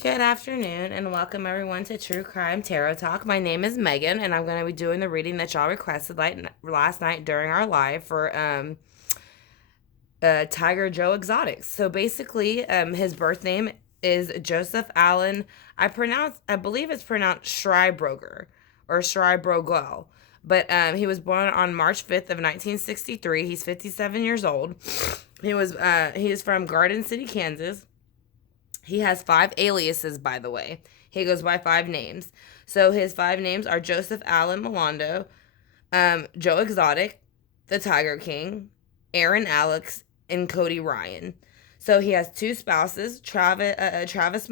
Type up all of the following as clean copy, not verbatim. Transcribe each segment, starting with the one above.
Good afternoon, and welcome everyone to True Crime Tarot Talk. My name is Megan, and I'm going to be doing the reading that y'all requested last night during our live for Tiger Joe Exotics. So basically, his birth name is Joseph Allen. I believe it's pronounced Schreibroger or Schreibrogel. But he was born on March 5th of 1963. He's 57 years old. He is from Garden City, Kansas. He has 5 aliases, by the way. He goes by 5 names. So his 5 names are Joseph Allen Milando, Joe Exotic, the Tiger King, Aaron Alex, and Cody Ryan. So he has 2 spouses, Travis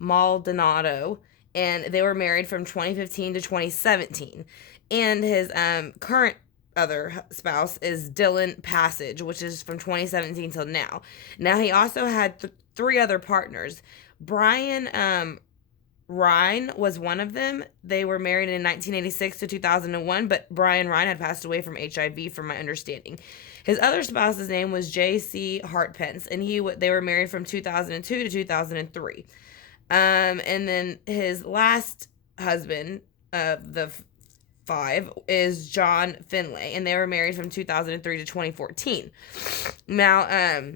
Maldonado, and they were married from 2015 to 2017. And his current other spouse is Dylan Passage, which is from 2017 till now. Now he also had 3 other partners. Brian Ryan was one of them. They were married in 1986 to 2001, but Brian Ryan had passed away from HIV, from my understanding. His other spouse's name was J.C. Hartpence, and they were married from 2002 to 2003. And then his last husband, the 5, is John Finlay, and they were married from 2003 to 2014. Now,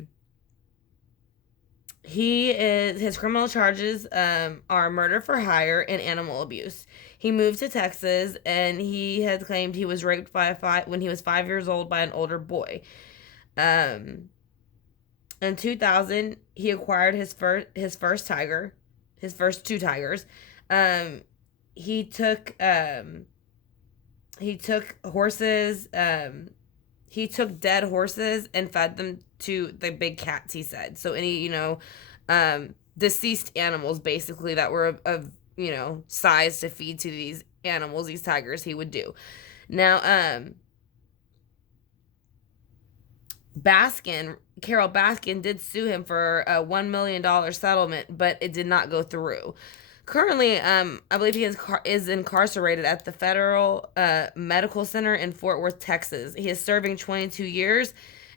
his criminal charges are murder for hire and animal abuse. He moved to Texas, and he has claimed he was raped when he was 5 years old by an older boy. In 2000, he acquired his first tiger, his first 2 tigers. He took horses. He took dead horses and fed them to the big cats, he said. So any, deceased animals, basically, that were of size to feed to these animals, these tigers, he would do. Now, Carol Baskin did sue him for a $1 million settlement, but it did not go through. Currently, I believe he is incarcerated at the Federal Medical Center in Fort Worth, Texas. He is serving 22 years.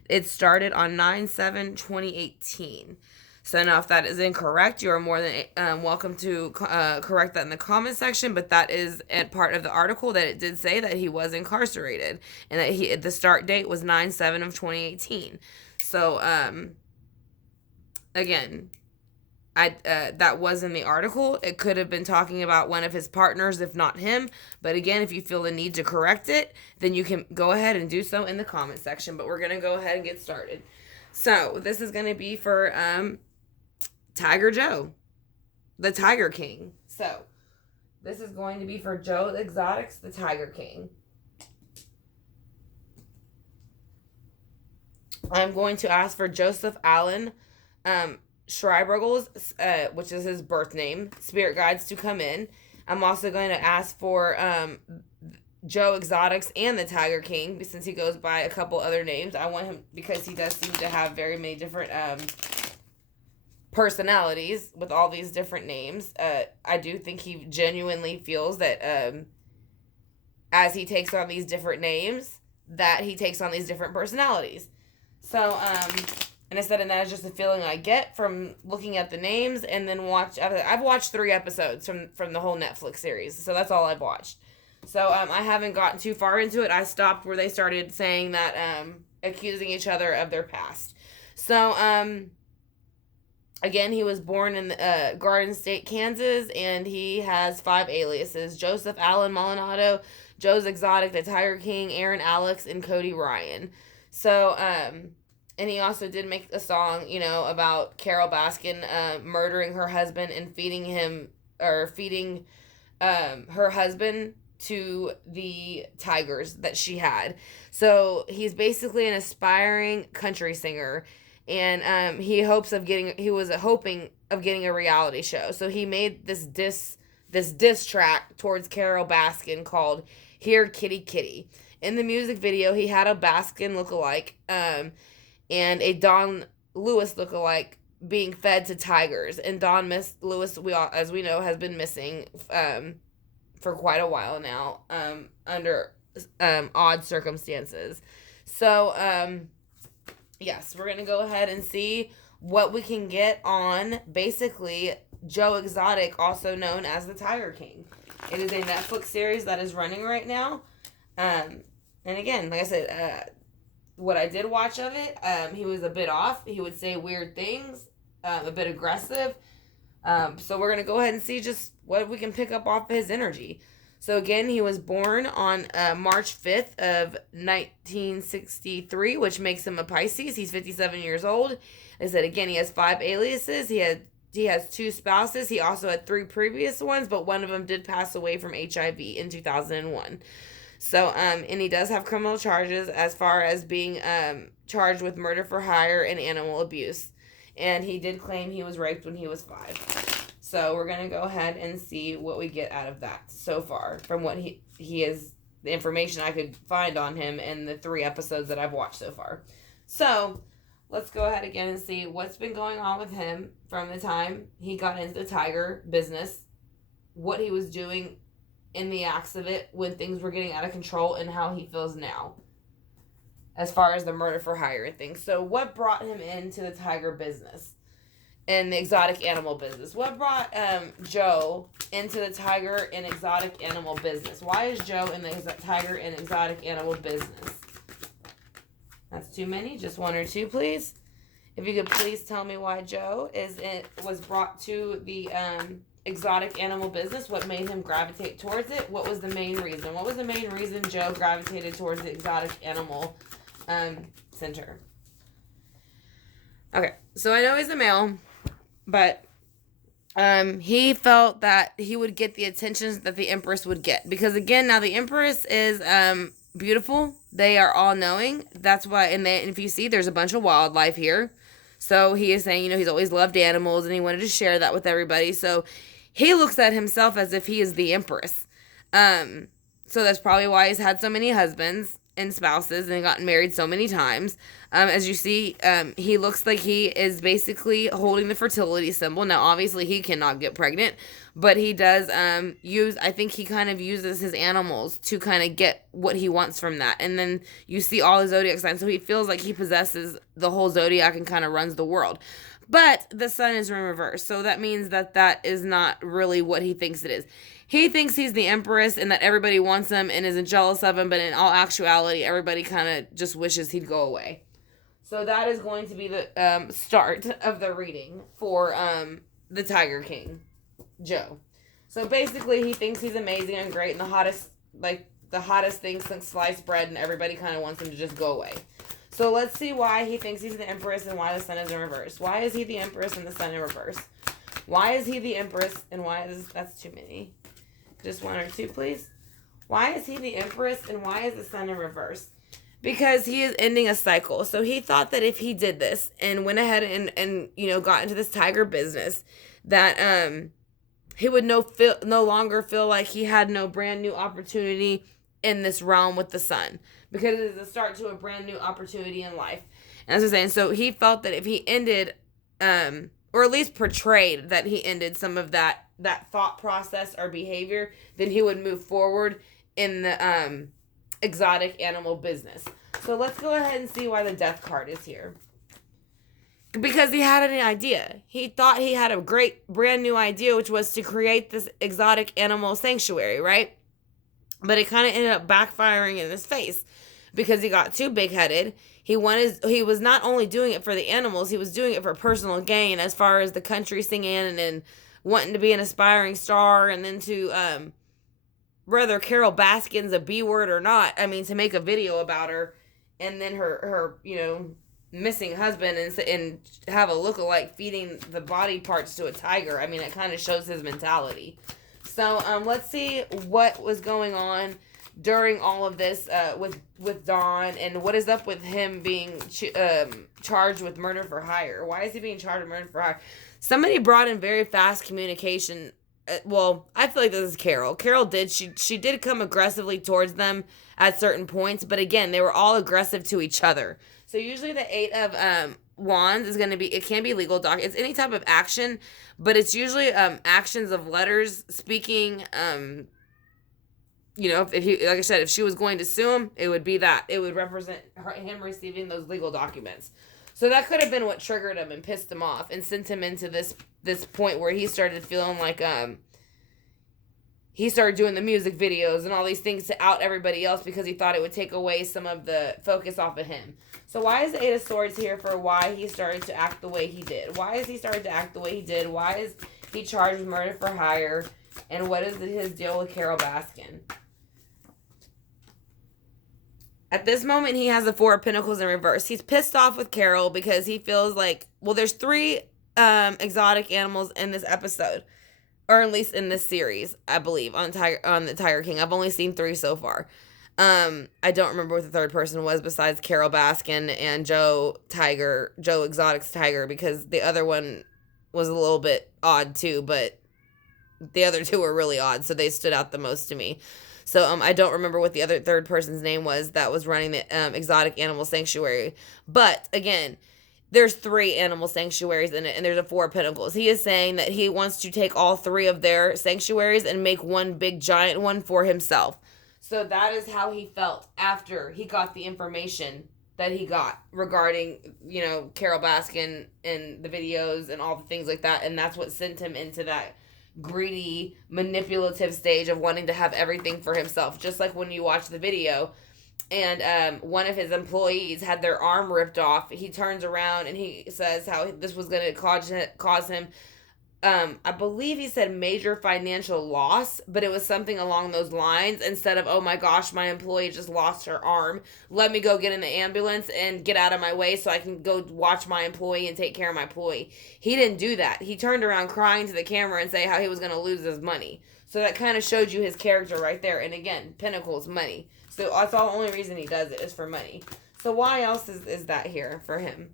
It started on 9/7/2018. So now, if that is incorrect, you are more than welcome to correct that in the comment section. But that is part of the article, that it did say that he was incarcerated, and that the start date was 9/7/2018. So again, that was in the article. It could have been talking about one of his partners, if not him. But again, if you feel the need to correct it, then you can go ahead and do so in the comment section. But we're going to go ahead and get started. So this is going to be for Tiger Joe, the Tiger King. So this is going to be for Joe Exotics, the Tiger King. I'm going to ask for Joseph Allen Schreibergel's, which is his birth name, spirit guides to come in. I'm also going to ask for Joe Exotics and the Tiger King, since he goes by a couple other names. I want him, because he does seem to have very many different personalities with all these different names. I do think he genuinely feels that as he takes on these different names, that he takes on these different personalities. So, and I said, and that is just a feeling I get from looking at the names, and then I've watched 3 episodes from the whole Netflix series, so that's all I've watched. So I haven't gotten too far into it. I stopped where they started saying that, accusing each other of their past. So again, he was born in Garden State, Kansas, and he has 5 aliases: Joseph Allen Molinado, Joe's Exotic, the Tiger King, Aaron Alex, and Cody Ryan. So and he also did make a song, about Carol Baskin murdering her husband and feeding her husband to the tigers that she had. So he's basically an aspiring country singer, and he was hoping of getting a reality show. So he made this diss track towards Carol Baskin called "Here Kitty Kitty." In the music video, he had a Baskin lookalike and a Don Lewis lookalike being fed to tigers. And Don Lewis, as we know, has been missing for quite a while now under odd circumstances. So, yes, we're going to go ahead and see what we can get on basically Joe Exotic, also known as the Tiger King. It is a Netflix series that is running right now. And again, like I said, what I did watch of it, he was a bit off. He would say weird things, a bit aggressive. So we're going to go ahead and see just what we can pick up off of his energy. So again, he was born on March 5th of 1963, which makes him a Pisces. He's 57 years old. I said, again, he has 5 aliases. He has 2 spouses. He also had 3 previous ones, but one of them did pass away from HIV in 2001. So, and he does have criminal charges as far as being charged with murder for hire and animal abuse. And he did claim he was raped when he was 5. So we're going to go ahead and see what we get out of that so far from what he is, the information I could find on him in the 3 episodes that I've watched so far. So let's go ahead again and see what's been going on with him from the time he got into the tiger business, what he was doing in the acts of it when things were getting out of control, and how he feels now as far as the murder for hire and things. So what brought him into the tiger business and the exotic animal business? What brought Joe into the tiger and exotic animal business? Why is Joe in the tiger and exotic animal business? That's too many. Just 1 or 2, please. If you could please tell me why Joe was brought to the exotic animal business. What made him gravitate towards it? What was the main reason? What was the main reason Joe gravitated towards the exotic animal center? Okay, so I know he's a male, but he felt that he would get the attention that the Empress would get. Because again, now the Empress is beautiful. They are all knowing. That's why, and if you see, there's a bunch of wildlife here. So he is saying, he's always loved animals and he wanted to share that with everybody. So he looks at himself as if he is the Empress. So that's probably why he's had so many husbands and spouses and gotten married so many times. As you see, he looks like he is basically holding the fertility symbol. Now, obviously, he cannot get pregnant, but he does I think he kind of uses his animals to kind of get what he wants from that. And then you see all the zodiac signs, so he feels like he possesses the whole zodiac and kind of runs the world. But the sun is in reverse, so that means that is not really what he thinks it is. He thinks he's the Empress and that everybody wants him and isn't jealous of him, but in all actuality, everybody kind of just wishes he'd go away. So that is going to be the start of the reading for the Tiger King, Joe. So basically, he thinks he's amazing and great and the hottest thing since sliced bread, and everybody kind of wants him to just go away. So let's see why he thinks he's the Empress and why the sun is in reverse. Why is he the Empress and the sun in reverse? Why is he the Empress and why is... That's too many. Just 1 or 2, please. Why is he the Empress and why is the sun in reverse? Because he is ending a cycle. So he thought that if he did this and went ahead and got into this tiger business, that he would no longer feel like he had no brand new opportunity in this realm with the sun. Because it is the start to a brand new opportunity in life. And as I'm saying, so he felt that if he ended, or at least portrayed that he ended some of that thought process or behavior, then he would move forward in the exotic animal business. So let's go ahead and see why the death card is here. Because he had an idea. He thought he had a great brand new idea, which was to create this exotic animal sanctuary, right? But it kind of ended up backfiring in his face because he got too big-headed. He was not only doing it for the animals, he was doing it for personal gain as far as the country singing and then wanting to be an aspiring star and then to, whether Carol Baskin's a B word or not, to make a video about her and then her missing husband and have a lookalike feeding the body parts to a tiger. It kind of shows his mentality. So let's see what was going on during all of this with Don and what is up with him being charged with murder for hire. Why is he being charged with murder for hire? Somebody brought in very fast communication. I feel like this is Carol. Carol she did come aggressively towards them at certain points, but again, they were all aggressive to each other. So usually the 8 of Wands is going to be, it can be legal it's any type of action, but it's usually actions of letters, speaking, if he, like I said, if she was going to sue him, it would be that. It would represent him receiving those legal documents. So that could have been what triggered him and pissed him off and sent him into this point where he started feeling like he started doing the music videos and all these things to out everybody else because he thought it would take away some of the focus off of him. So why is the Eight of Swords here for why he started to act the way he did? Why is he started to act the way he did? Why is he charged with murder for hire? And what is his deal with Carol Baskin? At this moment, he has the Four of Pentacles in reverse. He's pissed off with Carol because he feels like, well, there's 3 exotic animals in this episode. Or at least in this series, I believe, on the Tiger King. I've only seen 3 so far. I don't remember what the third person was besides Carol Baskin and Joe Exotic's Tiger, because the other one was a little bit odd too, but the other 2 were really odd, so they stood out the most to me. So I don't remember what the other third person's name was that was running the exotic animal sanctuary. But again, there's 3 animal sanctuaries in it, and there's a 4 of Pentacles. He is saying that he wants to take all 3 of their sanctuaries and make one big giant one for himself. So that is how he felt after he got the information that he got regarding, Carol Baskin and the videos and all the things like that. And that's what sent him into that greedy, manipulative stage of wanting to have everything for himself. Just like when you watch the video and one of his employees had their arm ripped off, he turns around and he says how this was going to cause him, I believe he said major financial loss, but it was something along those lines. Instead of, oh my gosh, my employee just lost her arm, let me go get in the ambulance and get out of my way so I can go watch my employee and take care of my employee. He didn't do that. He turned around crying to the camera and say how he was going to lose his money. So that kind of showed you his character right there. And again, Pentacles, money. So that's all the only reason he does it is for money. So why else is that here for him?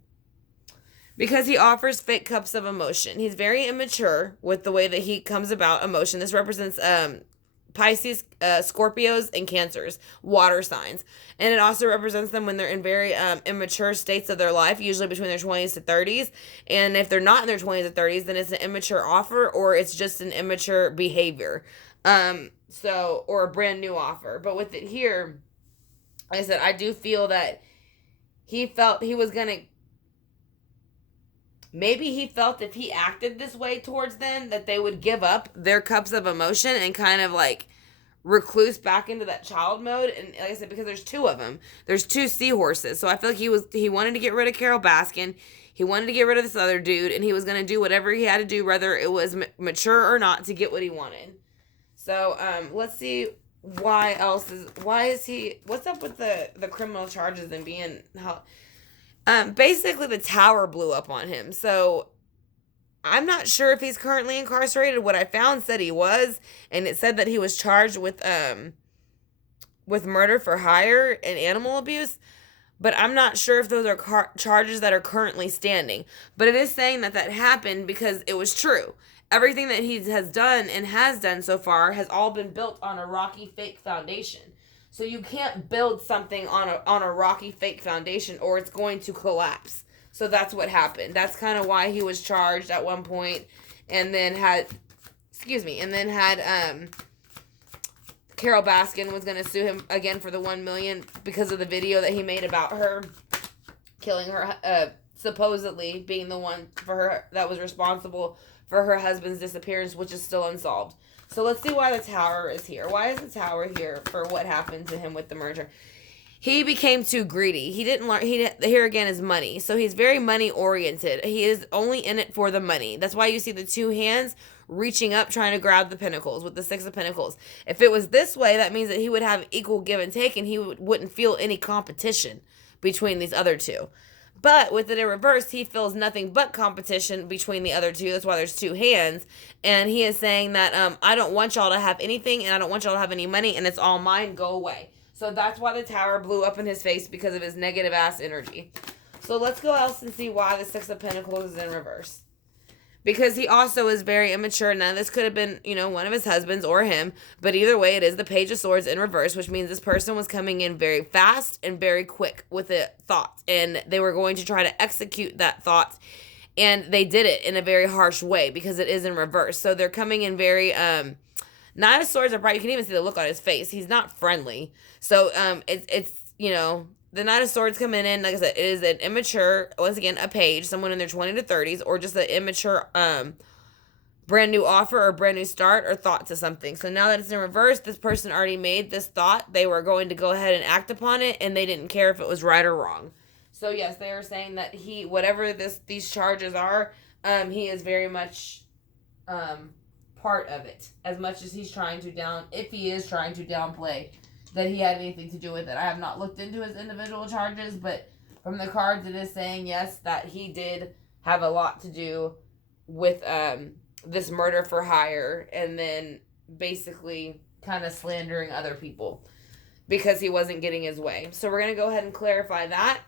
Because he offers fake cups of emotion. He's very immature with the way that he comes about emotion. This represents Pisces, Scorpios, and Cancers, water signs. And it also represents them when they're in very immature states of their life, usually between their 20s to 30s. And if they're not in their 20s to 30s, then it's an immature offer or it's just an immature behavior. Or a brand new offer. But with it here, like I said, I do feel that he felt he was going to, maybe he felt if he acted this way towards them that they would give up their cups of emotion and kind of like recluse back into that child mode. And like I said, because there's 2 of them, there's 2 seahorses. So I feel like he wanted to get rid of Carol Baskin. He wanted to get rid of this other dude, and he was going to do whatever he had to do, whether it was mature or not, to get what he wanted. So let's see what's up with the criminal charges and being how. Basically the tower blew up on him. So I'm not sure if he's currently incarcerated. What I found said he was, and it said that he was charged with murder for hire and animal abuse. But I'm not sure if those are charges that are currently standing. But it is saying that happened because it was true. Everything that he has done so far has all been built on a rocky fake foundation. So you can't build something on a rocky fake foundation or it's going to collapse. So that's what happened. That's kind of why he was charged at one point and then had Carol Baskin was going to sue him again for the $1 million because of the video that he made about her killing her, supposedly being the one for her that was responsible for her husband's disappearance, which is still unsolved. So let's see why the tower is here. Why is the tower here for what happened to him with the merger? He became too greedy. He didn't learn. Here again is money. So he's very money oriented. He is only in it for the money. That's why you see the 2 hands reaching up trying to grab the pentacles with the 6 of pentacles. If it was this way, that means that he would have equal give and take and he wouldn't feel any competition between these other 2. But with it in reverse, he feels nothing but competition between the other 2. That's why there's 2 hands. And he is saying that I don't want y'all to have anything and I don't want y'all to have any money and it's all mine. Go away. So that's why the tower blew up in his face, because of his negative ass energy. So let's go else and see why the 6 of Pentacles is in reverse. Because he also is very immature. Now, this could have been, one of his husbands or him. But either way, it is the Page of Swords in reverse, which means this person was coming in very fast and very quick with a thought. And they were going to try to execute that thought. And they did it in a very harsh way because it is in reverse. So they're coming in very, Nine of Swords are bright. You can even see the look on his face. He's not friendly. So it's the Knight of Swords coming in, like I said, it is an immature, once again, a page, someone in their 20 to 30s, or just an immature brand new offer or brand new start or thought to something. So now that it's in reverse, this person already made this thought. They were going to go ahead and act upon it, and they didn't care if it was right or wrong. So yes, they are saying that he, whatever these charges are, he is very much part of it, as much as he's trying to if he is trying to downplay that he had anything to do with it. I have not looked into his individual charges, but from the cards it is saying, yes, that he did have a lot to do with this murder for hire, and then basically kind of slandering other people because he wasn't getting his way. So we're going to go ahead and clarify that.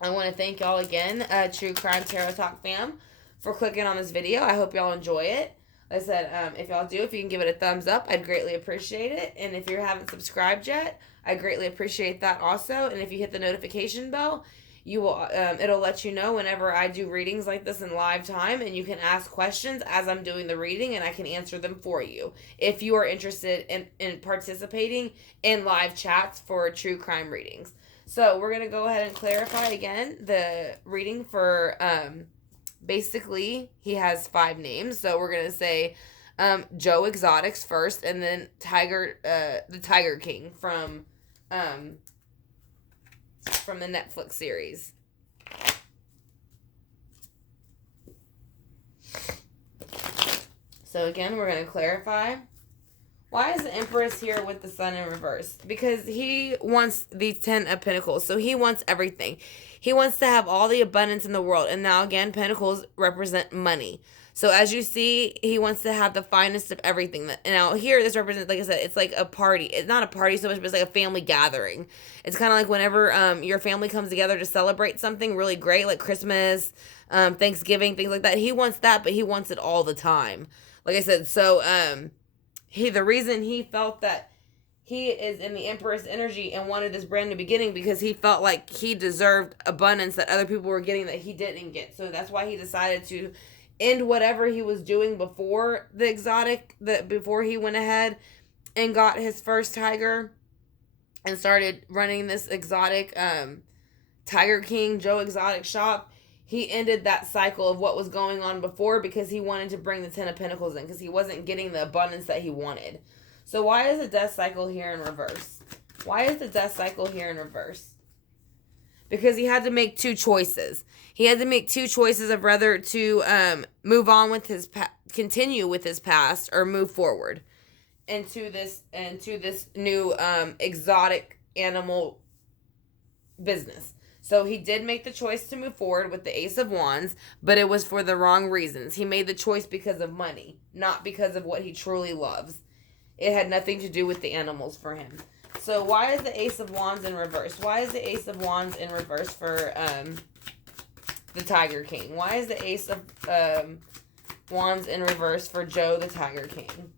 I want to thank y'all again, True Crime Tarot Talk fam, for clicking on this video. I hope y'all enjoy it. Like I said, if y'all do, if you can give it a thumbs up, I'd greatly appreciate it. And if you haven't subscribed yet, I greatly appreciate that also. And if you hit the notification bell, you will it'll let you know whenever I do readings like this in live time, and you can ask questions as I'm doing the reading, and I can answer them for you if you are interested in participating in live chats for true crime readings. So we're going to go ahead and clarify again the reading for basically he has 5 names. So we're going to say Joe Exotics first, and then the Tiger King from the Netflix series. So again, we're going to clarify. Why is the Empress here with the Sun in reverse? Because he wants these 10 of Pentacles. So he wants everything. He wants to have all the abundance in the world. And now again, Pentacles represent money. So as you see, he wants to have the finest of everything. Now here, this represents, like I said, it's like a party. It's not a party so much, but it's like a family gathering. It's kind of like whenever your family comes together to celebrate something really great, like Christmas, Thanksgiving, things like that. He wants that, but he wants it all the time. Like I said, so the reason he felt that he is in the Empress energy and wanted this brand new beginning, because he felt like he deserved abundance that other people were getting that he didn't get. So that's why he decided to end whatever he was doing before before he went ahead and got his first tiger and started running this exotic Tiger King Joe Exotic shop. He ended that cycle of what was going on before because he wanted to bring the 10 of Pentacles in, because he wasn't getting the abundance that he wanted. So why is the death cycle here in reverse? Why is the death cycle here in reverse? Because he had to make 2 choices. He had to make 2 choices of whether to move on with continue with his past, or move forward into this new exotic animal business. So he did make the choice to move forward with the Ace of Wands, but it was for the wrong reasons. He made the choice because of money, not because of what he truly loves. It had nothing to do with the animals for him. So why is the Ace of Wands in reverse? Why is the Ace of Wands in reverse for the Tiger King? Why is the Ace of Wands in reverse for Joe the Tiger King?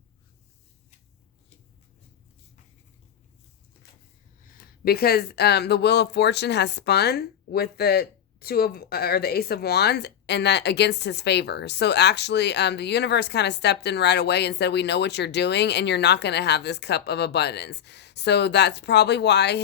Because the Wheel of Fortune has spun with the the Ace of Wands, and that against his favor. So actually, the universe kind of stepped in right away and said, we know what you're doing, and you're not going to have this cup of abundance. So that's probably why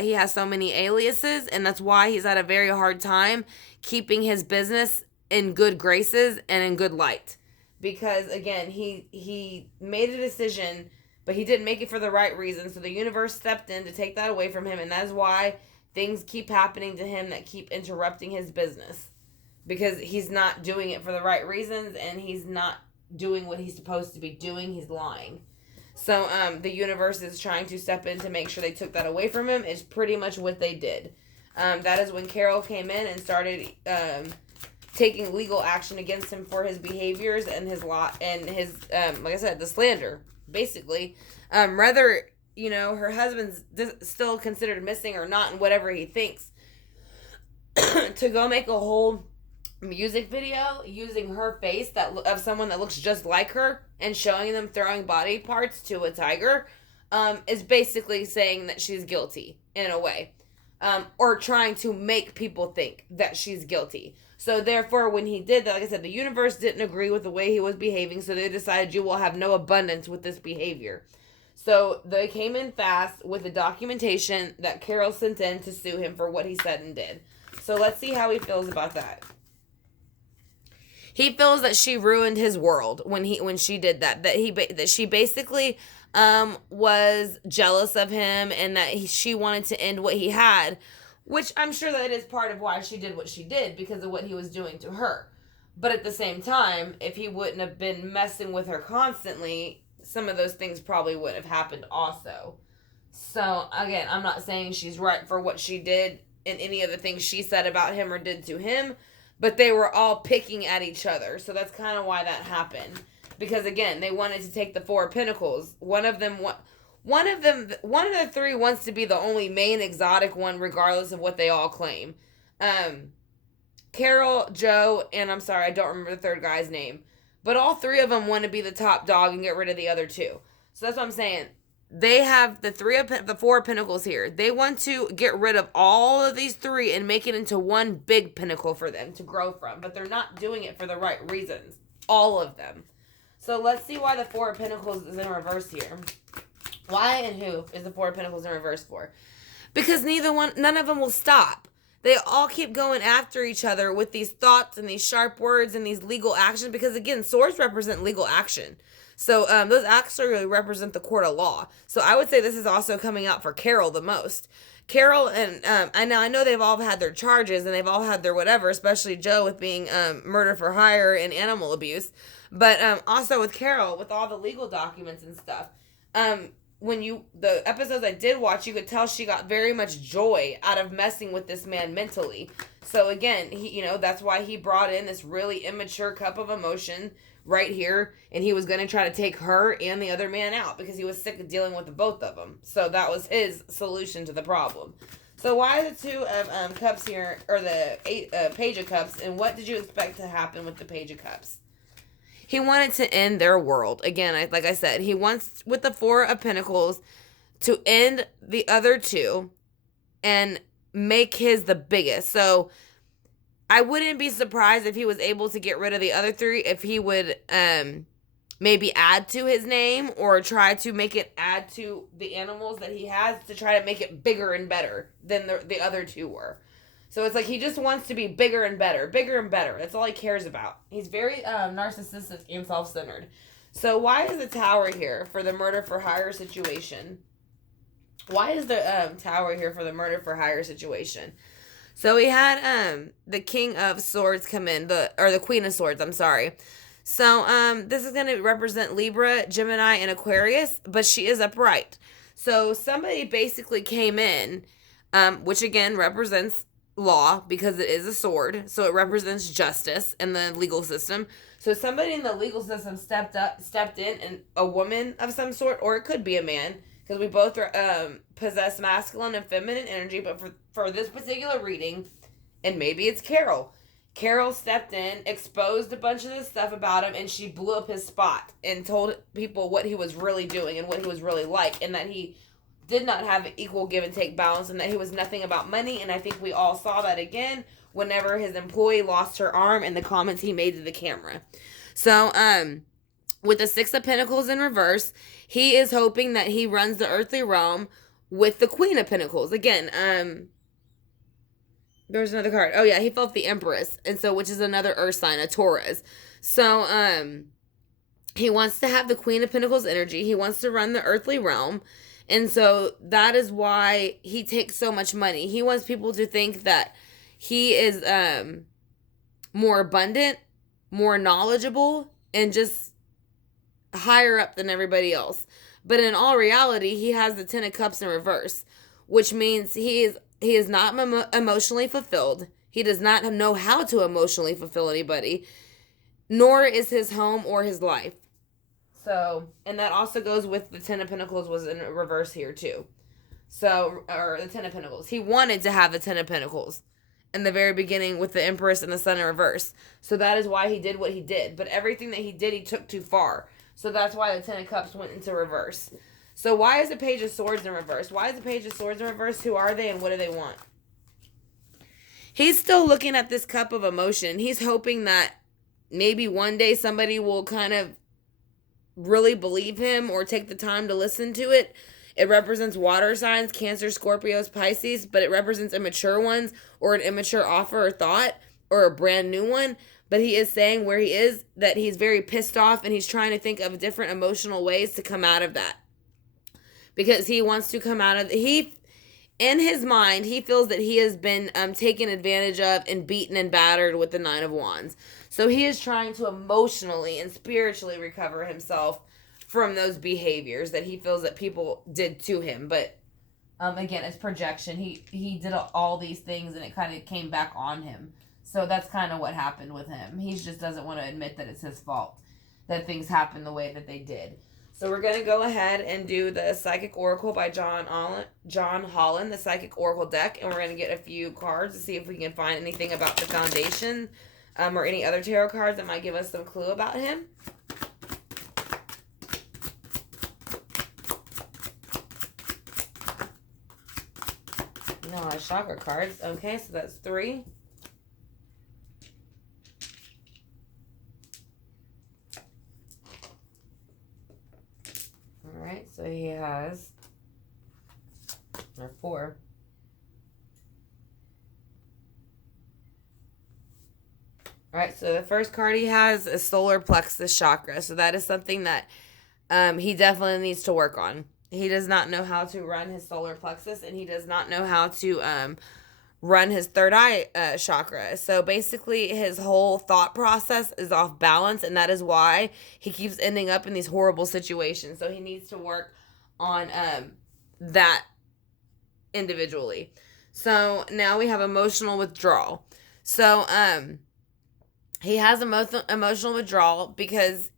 he has so many aliases, and that's why he's had a very hard time keeping his business in good graces and in good light. Because again, he made a decision, but he didn't make it for the right reason. So the universe stepped in to take that away from him, and that is why things keep happening to him that keep interrupting his business, because he's not doing it for the right reasons, and he's not doing what he's supposed to be doing. He's lying. So the universe is trying to step in to make sure they took that away from him. It's pretty much what they did. That is when Carol came in and started taking legal action against him for his behaviors and his like I said, the slander, basically. Whether her husband's still considered missing or not, and whatever he thinks, to go make a whole music video using her face of someone that looks just like her and showing them throwing body parts to a tiger, is basically saying that she's guilty in a way, or trying to make people think that she's guilty. So therefore, when he did that, like I said, the universe didn't agree with the way he was behaving, so they decided you will have no abundance with this behavior. So they came in fast with the documentation that Carol sent in to sue him for what he said and did. So let's see how he feels about that. He feels that she ruined his world when she did that. That she basically was jealous of him, and that she wanted to end what he had, which I'm sure that is part of why she did what she did, because of what he was doing to her. But at the same time, if he wouldn't have been messing with her constantly, some of those things probably would have happened also. So, again, I'm not saying she's right for what she did in any of the things she said about him or did to him, but they were all picking at each other. So that's kind of why that happened. Because, again, they wanted to take the Four of Pentacles. One of the three wants to be the only main exotic one, regardless of what they all claim. Carol, Joe, and I'm sorry, I don't remember the third guy's name. But all three of them want to be the top dog and get rid of the other two. So that's what I'm saying. They have the Four of Pentacles here. They want to get rid of all of these three and make it into one big pinnacle for them to grow from. But they're not doing it for the right reasons. All of them. So let's see why the Four of Pentacles is in reverse here. Why and who is the Four of Pentacles in reverse for? Because none of them will stop. They all keep going after each other with these thoughts and these sharp words and these legal actions. Because, again, swords represent legal action. So those actually represent the court of law. So I would say this is also coming out for Carol the most. Carol and I know they've all had their charges and they've all had their whatever, especially Joe with being murder for hire and animal abuse. But also with Carol, with all the legal documents and stuff. The episodes I did watch, you could tell she got very much joy out of messing with this man mentally. So again, that's why he brought in this really immature cup of emotion right here, and he was going to try to take her and the other man out because he was sick of dealing with the both of them. So that was his solution to the problem. So why the Two of Cups here, or the Page of Cups, and what did you expect to happen with the Page of Cups? He wanted to end their world. Again, like I said, he wants, with the Four of Pentacles, to end the other two and make his the biggest. So I wouldn't be surprised if he was able to get rid of the other three, if he would maybe add to his name or try to make it add to the animals that he has to try to make it bigger and better than the other two were. So it's like he just wants to be bigger and better. Bigger and better. That's all he cares about. He's very narcissistic and self-centered. So why is the Tower here for the murder for hire situation? Why is the Tower here for the murder for hire situation? So we had the King of Swords come in, or the Queen of Swords, I'm sorry. So this is going to represent Libra, Gemini, and Aquarius, but she is upright. So somebody basically came in, which again represents law because it is a sword, so it represents justice in the legal system. So somebody in the legal system stepped in, and a woman of some sort, or it could be a man, because we both possess masculine and feminine energy. But for this particular reading, and maybe it's Carol. Carol stepped in, exposed a bunch of this stuff about him, and she blew up his spot and told people what he was really doing and what he was really like, and that he did not have an equal give and take balance, and that he was nothing about money. And I think we all saw that again whenever his employee lost her arm and the comments he made to the camera. So, with the Six of Pentacles in reverse, he is hoping that he runs the earthly realm with the Queen of Pentacles. Again, there's another card. Oh yeah, he felt the Empress, and so, which is another earth sign, a Taurus. So, he wants to have the Queen of Pentacles energy. He wants to run the earthly realm. And so that is why he takes so much money. He wants people to think that he is more abundant, more knowledgeable, and just higher up than everybody else. But in all reality, he has the Ten of Cups in reverse, which means he is not emotionally fulfilled. He does not know how to emotionally fulfill anybody, nor is his home or his life. So, and that also goes with the Ten of Pentacles was in reverse here too. So, or the Ten of Pentacles. He wanted to have the Ten of Pentacles in the very beginning with the Empress and the Sun in reverse. So that is why he did what he did. But everything that he did, he took too far. So that's why the Ten of Cups went into reverse. So why is the Page of Swords in reverse? Why is the Page of Swords in reverse? Who are they and what do they want? He's still looking at this cup of emotion. He's hoping that maybe one day somebody will kind of really believe him or take the time to listen to it. It represents water signs, Cancer, Scorpios, Pisces, but it represents immature ones or an immature offer or thought or a brand new one. But he is saying where he is that he's very pissed off and he's trying to think of different emotional ways to come out of that. Because he wants to come out of in his mind, he feels that he has been taken advantage of and beaten and battered with the Nine of Wands. So he is trying to emotionally and spiritually recover himself from those behaviors that he feels that people did to him. But again, it's projection. He did all these things and it kind of came back on him. So that's kind of what happened with him. He just doesn't want to admit that it's his fault that things happened the way that they did. So we're going to go ahead and do the Psychic Oracle by John Holland, the Psychic Oracle deck. And we're going to get a few cards to see if we can find anything about the foundation or any other tarot cards that might give us some clue about him. No, chakra cards. Okay, so that's 3. Alright, so he has 4. Alright, so the first card he has is solar plexus chakra. So that is something that he definitely needs to work on. He does not know how to run his solar plexus, and he does not know how to run his third eye chakra. So basically his whole thought process is off balance, and that is why he keeps ending up in these horrible situations. So he needs to work on that individually. So now we have emotional withdrawal. So he has emotional withdrawal because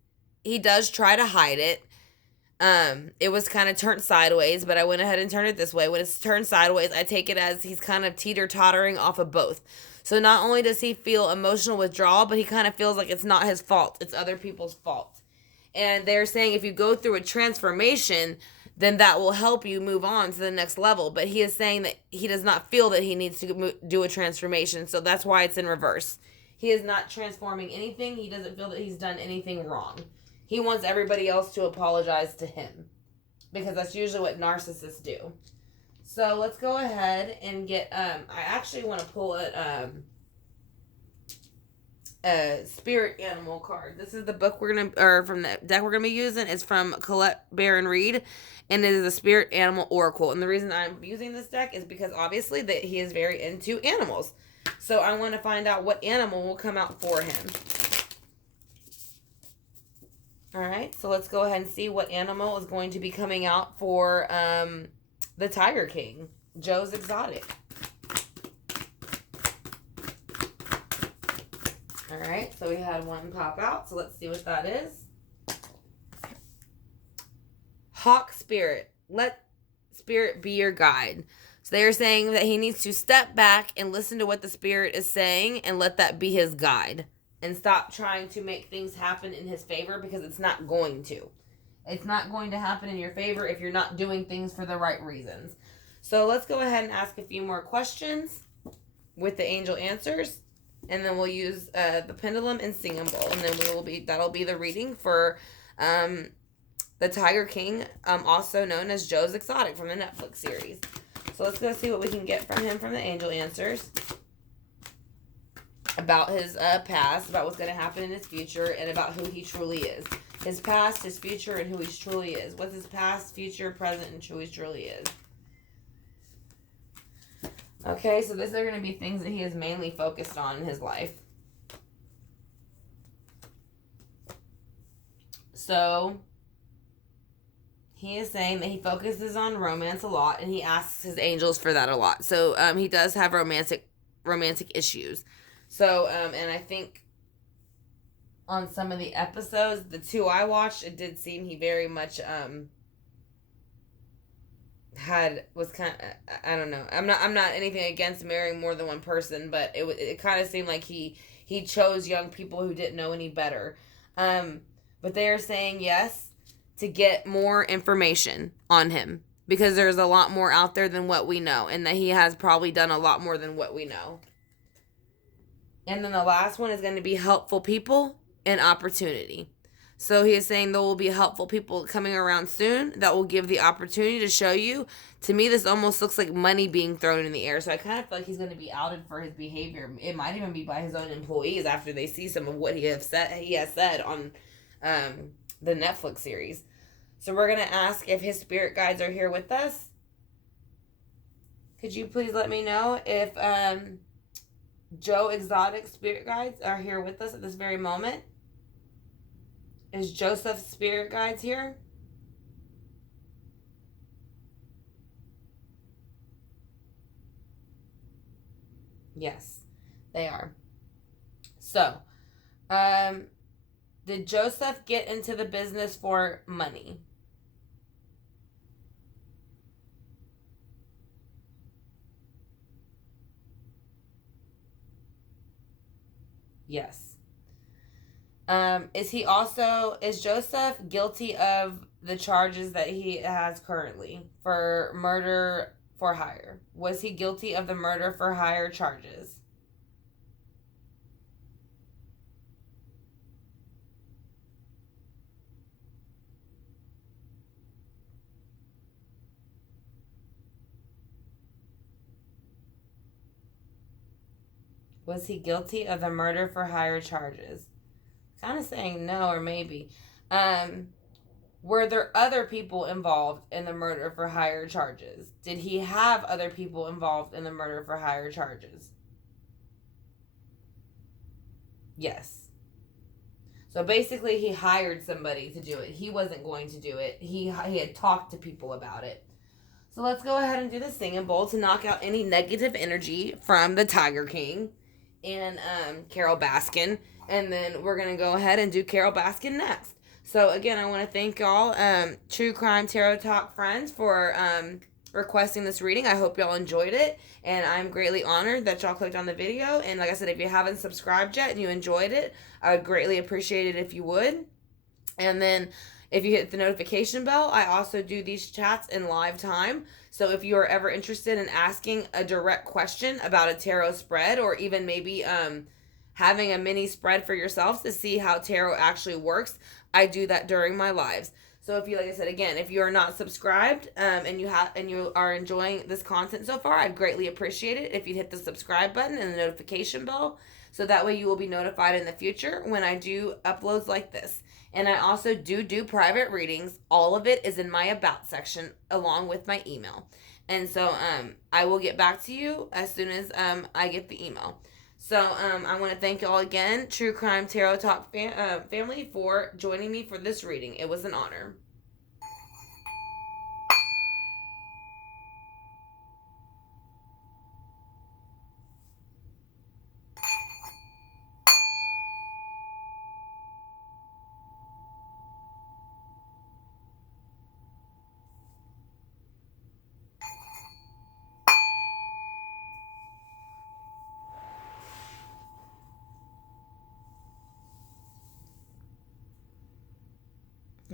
he does try to hide it. It was kind of turned sideways, but I went ahead and turned it this way. When it's turned sideways, I take it as he's kind of teeter-tottering off of both. So not only does he feel emotional withdrawal, but he kind of feels like it's not his fault. It's other people's fault. And they're saying if you go through a transformation, then that will help you move on to the next level. But he is saying that he does not feel that he needs to do a transformation. So that's why it's in reverse. He is not transforming anything. He doesn't feel that he's done anything wrong. He wants everybody else to apologize to him, because that's usually what narcissists do. So let's go ahead and get, I actually want to pull a spirit animal card. This is the book from the deck we're going to be using. It's from Colette Baron Reed, and it is a spirit animal oracle. And the reason I'm using this deck is because obviously that he is very into animals. So I want to find out what animal will come out for him. Alright, so let's go ahead and see what animal is going to be coming out for the Tiger King, Joe's Exotic. Alright, so we had one pop out, so let's see what that is. Hawk Spirit. Let Spirit be your guide. So they are saying that he needs to step back and listen to what the Spirit is saying and let that be his guide. And stop trying to make things happen in his favor, because it's not going to. It's not going to happen in your favor if you're not doing things for the right reasons. So let's go ahead and ask a few more questions with the angel answers. And then we'll use the pendulum and singing bowl. And then that'll be the reading for the Tiger King, also known as Joe's Exotic from the Netflix series. So let's go see what we can get from him from the angel answers. About his past, about what's going to happen in his future, and about who he truly is. His past, his future, and who he truly is. What's his past, future, present, and who he truly is. Okay, so these are going to be things that he is mainly focused on in his life. So, he is saying that he focuses on romance a lot, and he asks his angels for that a lot. So, he does have romantic issues. So, and I think on some of the episodes, the 2 I watched, it did seem he very much, was kind of, I don't know. I'm not anything against marrying more than one person, but it kind of seemed like he chose young people who didn't know any better. But they are saying yes to get more information on him, because there's a lot more out there than what we know, and that he has probably done a lot more than what we know. And then the last one is going to be helpful people and opportunity. So he is saying there will be helpful people coming around soon that will give the opportunity to show you. To me, this almost looks like money being thrown in the air. So I kind of feel like he's going to be outed for his behavior. It might even be by his own employees after they see some of what he has said on the Netflix series. So we're going to ask if his spirit guides are here with us. Could you please let me know if Joe Exotic spirit guides are here with us at this very moment? Is Joseph's spirit guides here? Yes, they are. So, did Joseph get into the business for money? Yes. Is Joseph guilty of the charges that he has currently for murder for hire? Was he guilty of the murder for hire charges? Was he guilty of the murder for hire charges? Kind of saying no or maybe. Um, were there other people involved in the murder for hire charges? Did he have other people involved in the murder for hire charges? Yes. So basically, he hired somebody to do it. He wasn't going to do it. He had talked to people about it. So let's go ahead and do the singing bowl to knock out any negative energy from the Tiger King and Carol Baskin. And then we're going to go ahead and do Carol Baskin next. So again, I want to thank y'all, True Crime Tarot Talk friends, for requesting this reading. I hope y'all enjoyed it. And I'm greatly honored that y'all clicked on the video. And like I said, if you haven't subscribed yet and you enjoyed it, I would greatly appreciate it if you would. And then if you hit the notification bell, I also do these chats in live time. So if you are ever interested in asking a direct question about a tarot spread, or even maybe having a mini spread for yourself to see how tarot actually works, I do that during my lives. So if you, like I said, again, if you are not subscribed and you are enjoying this content so far, I'd greatly appreciate it if you'd hit the subscribe button and the notification bell, so that way you will be notified in the future when I do uploads like this. And I also do private readings. All of it is in my about section along with my email. And so I will get back to you as soon as I get the email. So I want to thank you all again, True Crime Tarot Talk family, for joining me for this reading. It was an honor.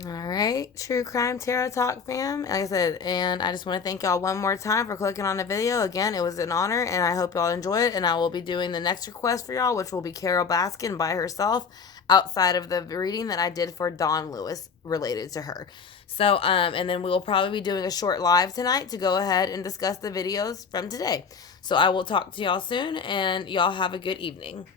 All right, True Crime Tarot Talk fam. Like I said, and I just want to thank y'all one more time for clicking on the video. Again, it was an honor, and I hope y'all enjoy it. And I will be doing the next request for y'all, which will be Carol Baskin by herself, outside of the reading that I did for Dawn Lewis related to her. So, and then we will probably be doing a short live tonight to go ahead and discuss the videos from today. So I will talk to y'all soon, and y'all have a good evening.